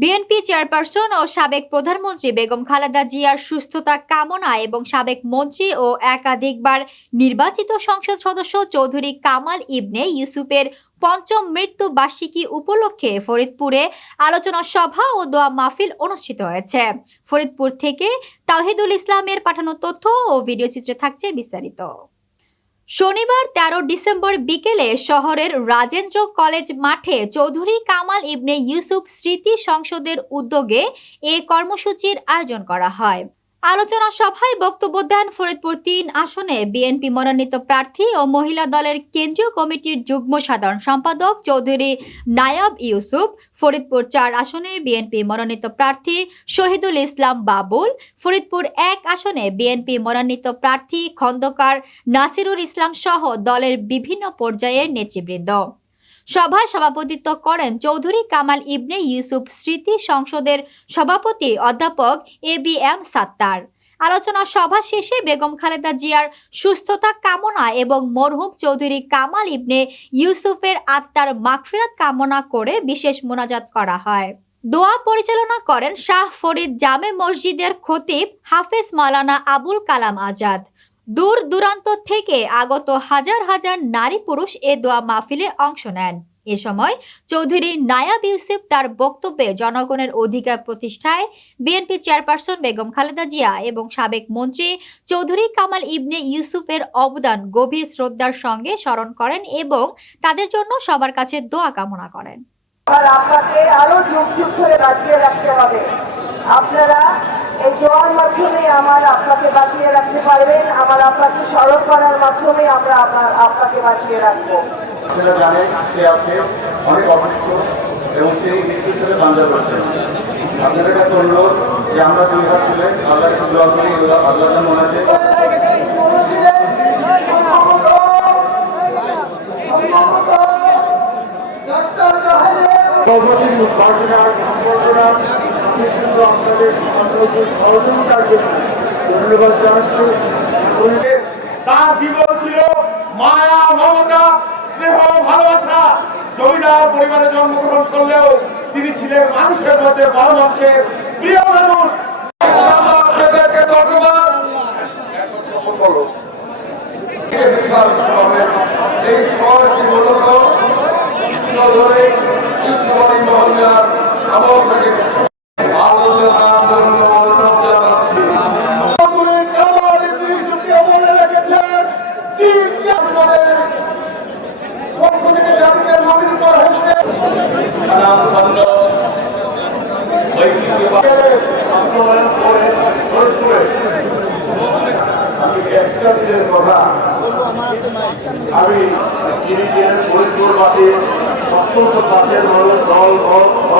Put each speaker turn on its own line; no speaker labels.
BNP chairperson ও সাবেক প্রধানমন্ত্রী বেগম খালেদা জিয়ার সুস্থতা কামনা এবং সাবেক মন্ত্রী ও একাধিকবার নির্বাচিত সংসদ সদস্য চৌধুরী কামাল ইবনে ইউসুফের পঞ্চম মৃত্যু বার্ষিকী উপলক্ষে ফরিদপুরে আলোচনা সভা ও দোয়া মাহফিল অনুষ্ঠিত হয়েছে। ফরিদপুর থেকে তাহিদুল ইসলামের পাঠানো তথ্য ও ভিডিও চিত্রে থাকছে বিস্তারিত। শনিবার তেরো ডিসেম্বর বিকেলে শহরের রাজেন্দ্র কলেজ মাঠে চৌধুরী কামাল ইবনে ইউসুফ স্মৃতি সংসদের উদ্যোগে এ কর্মসূচির আয়োজন করা হয়। আলোচনা সভায় বক্তব্য দেন ফরিদপুর তিন আসনে বিএনপি মনোনীত প্রার্থী ও মহিলা দলের কেন্দ্রীয় কমিটির যুগ্ম সাধারণ সম্পাদক চৌধুরী নায়াব ইউসুফ, ফরিদপুর চার আসনে বিএনপি মনোনীত প্রার্থী শহীদুল ইসলাম বাবুল, ফরিদপুর এক আসনে বিএনপি মনোনীত প্রার্থী খন্দকার নাসিরুল ইসলাম সহ দলের বিভিন্ন পর্যায়ের নেতৃবৃন্দ। সভায় সভাপতিত্ব করেন চৌধুরী কামাল ইবনে ইউসুফ, স্মৃতি সংসদের সভাপতি অধ্যাপক এ বি এম সাত্তার। আলোচনা সভা শেষে বেগম খালেদা জিয়ার সুস্থতা কামনা এবং মরহুম চৌধুরী কামাল ইবনে ইউসুফের আত্মার মাগফিরাত কামনা করে বিশেষ মোনাজাত করা হয়। দোয়া পরিচালনা করেন শাহ ফরিদ জামে মসজিদের খতিব হাফেজ মাওলানা আবুল কালাম আজাদ। দূর দূরান্ত থেকে আগত হাজার হাজার নারী পুরুষ এ দোয়া মাহফিলে অংশ নেন। এ সময় চৌধুরী নায়াব ইউসুফ তার বক্তব্যে জনগণের অধিকার প্রতিষ্ঠায় বিএনপি চেয়ারপারসন বেগম খালেদা জিয়া এবং সাবেক মন্ত্রী চৌধুরী কামাল ইবনে ইউসুফের অবদান গভীর শ্রদ্ধার সঙ্গে স্মরণ করেন এবং তাদের জন্য সবার কাছে দোয়া কামনা করেন।
আপনারা এই দোয়ার মাধ্যমে আমার আপনাকে বাঁচিয়ে রাখতে পারবেন। স্মরণ করার মাধ্যমে আমরা আপনার আপনাকে বাঁচিয়ে রাখব।
আপনারা জানেন সে আছে অনেক অসুস্থ এবং সেই মৃত্যুর সাথে বাঞ্জা করছেন আপনাদের কাছে অনুরোধ যে আমরা দুই হাত তুলে আল্লাহ দোয়া করি আল্লাহ পার্টিনার সম্পর্করা আপনাদের আপনাদের সহযোগিতার জন্য ধন্যবাদ জানাচ্ছি।
তার জীবন ছিল মায়া মমতা স্নেহ ভালোবাসা জমিদার পরিবারে জন্মগ্রহণ করলেও তিনি ছিলেন মানুষের মধ্যে মানুষের প্রিয় মানুষ
এই সমাবেশটি মূলত মহল্লার আমল থেকে আলোচনার জন্য অনুরোধ জানাচ্ছি
নতুন কামাল ইবনে ইউসুফকে মনে রেখেছেন তিন জাতীয় পক্ষ থেকে জাতিকে মনোনীত হয়েছে
সালামখন্ড ঐতিহ্যবাহী আন্দোলন করে ফরিদপুরে আমি যিনি ছিলেন ফরিদপুরবাসী অত্যন্ত কাছের মানুষ দল দল।